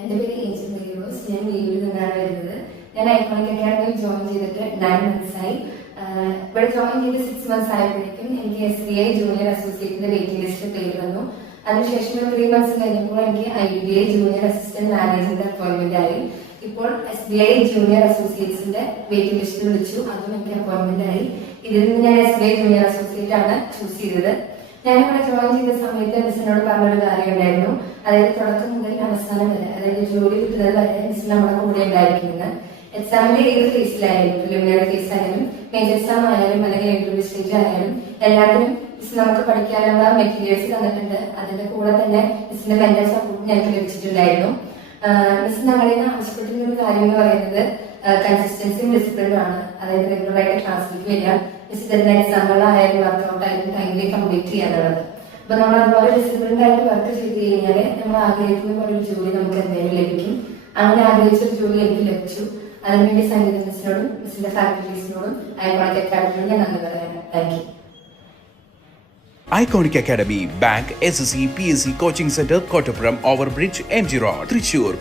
എൻ്റെ പേര് ഏഞ്ചൽ മേരിയോസ്. ഞാൻ ലീവിൽ നിന്നാണ് വരുന്നത്. ഞാൻ ഐക്കോണിക് അക്കാഡമിയിൽ ജോയിൻ ചെയ്തിട്ട് 9 months ആയി. ഇവിടെ ജോയിൻ ചെയ്ത് 6 months ആയപ്പോഴേക്കും എനിക്ക് SBI ജൂനിയർ അസോസിയേറ്റിന്റെ വെയിറ്റിംഗ് ലിസ്റ്റിൽ പേര് വന്നു. അതിനുശേഷം 3 months കഴിഞ്ഞപ്പോൾ എനിക്ക് IBA ജൂനിയർ അസിസ്റ്റന്റ് മാനേജറിന്റെ അപ്പോയിന്റ്മെന്റ് ആയി. ഇപ്പോൾ SBI ജൂനിയർ അസോസിയേറ്റ്സിന്റെ വെയിറ്റിംഗ് ലിസ്റ്റിൽ വിളിച്ചു, അതും എനിക്ക് അപ്പോയിന്റ്മെന്റ് ആയി. ഇതിൽ നിന്ന് ഞാൻ SBI ജൂനിയർ അസോസിയേറ്റ് ആണ് ചൂസ് ചെയ്തത്. ഞാനിവിടെ ജോയിൻ ചെയ്ത സമയത്ത് മിസ്സിനോട് പറഞ്ഞൊരു കാര്യം ഉണ്ടായിരുന്നു, അതായത് തുടക്കം മുതൽ അവസാനം വരെ, അതായത് ജോലി കിട്ടുന്നത് വരെ മിസ് നമ്മുടെ കൂടെ ഉണ്ടായിരിക്കുന്നത്. എക്സാമിന്റെ ഏത് ഫേസിലായാലും, പ്രിലിമിനറി ഫേസ് ആയാലും, മെയിൻ എക്സാം ആയാലും, അല്ലെങ്കിൽ ഇന്റർവ്യൂ സ്റ്റേജ് ആയാലും, എല്ലാത്തിനും മിസ് നമുക്ക് പഠിക്കാനുള്ള മെറ്റീരിയൽസ് തന്നിട്ടുണ്ട്. അതിന്റെ കൂടെ തന്നെ മിസ്സിന്റെ മെന്റൽ സപ്പോർട്ട് ഞങ്ങൾക്ക് ലഭിച്ചിട്ടുണ്ടായിരുന്നു. മിസ് ഞങ്ങളിൽ നിന്ന് ആവശ്യപ്പെട്ടിരുന്ന ഒരു കാര്യം എന്ന് പറയുന്നത് കൺസിസ്റ്റൻസിയും ഡിസിപ്ലിനും ആണ്. അതായത് റെഗുലറായിട്ട് ക്ലാസ്സിലേക്ക് വരിക, മിസ് തരുന്ന എക്സാമുകളായാലും വർക്ക്ഔട്ട് ആയാലും ടൈമിലി കംപ്ലീറ്റ് ചെയ്യാനുള്ളത്. അപ്പൊ നമ്മൾ അതുപോലെ ഡിസിപ്ലിൻഡ് ആയിട്ട് വർക്ക് ചെയ്ത് കഴിഞ്ഞാൽ നമ്മൾ ആഗ്രഹിക്കുന്ന പോലെ ഒരു ജോലി നമുക്ക് എന്തായാലും ലഭിക്കും. അങ്ങനെ ആഗ്രഹിച്ചൊരു ജോലി എനിക്ക് ലഭിച്ചു. അതിനുവേണ്ടി സംഗീത മിസ്സിനോടും മിസ്സിന്റെ ഫാക്കൽറ്റീസിനോടും ഐക്കോണിക് അക്കാഡമിയോടും ഞാൻ നന്ദി പറയാനാണ്. Thank you. Iconic Academy, Bank, SSC, PSC Coaching Center, Kottapuram, Overbridge, MG Road, Thrissur.